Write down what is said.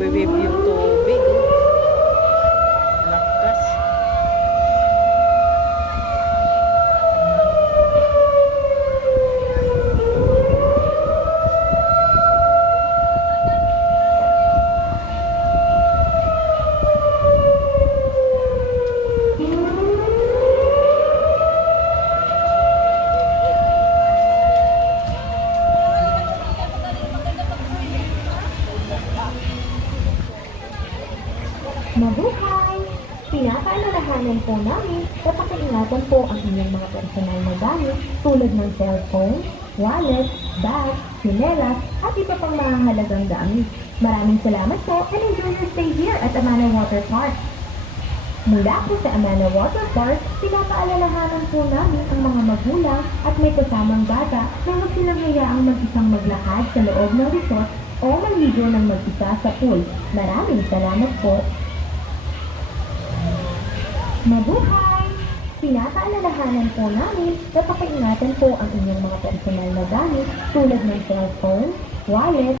Nagwe-wave yung tubig. Lakas. Mabuhay! Pinapaalalahanan po namin na pakiingatan po ang inyong mga personal na gamit tulad ng cellphone, wallet, bag, tsinelas, at iba pang mahalagang gamit. Maraming salamat po and enjoy your stay here at Amana Water Park. Mula po sa Amana Water Park, pinapaalalahanan po namin ang mga magulang at may kasamang bata na huwag silang hayaang mag-isang maglakad sa loob ng resort o maligo ng mag-isa sa pool. Maraming salamat po. Mabuhay! Pinapaalalahanan po namin na pakiingatan po ang inyong mga personal na gamit tulad ng cellphone, wallet,